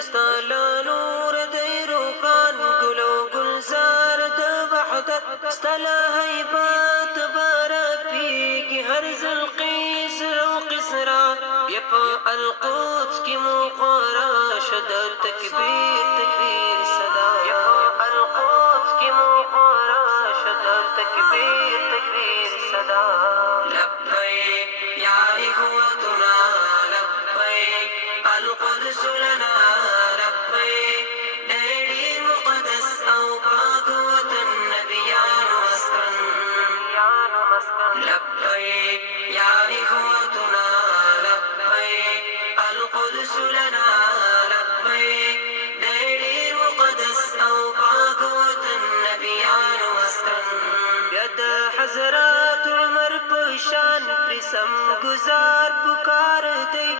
استالا نور دی روکان گلو گلزار د وحدت استالا حیبات برپی کی هر زلقیس رو قصرا یپ القدس کی مقرا شد تکبیر تکبیر صدا یپ القدس کی مقرا شد تکبیر تکبیر صدا لبیک یا اخوتنا لبیک القدس لنا لبیک ډېر مقدس او پاک وطن نبیانو مسکن لبیک یا اخوتنا لبیک القدس لنا لبیک ډېر مقدس او پاک وطن نبیانو مسکن بیا د حضرات عمر په شان پرې سم ګزار پکار دی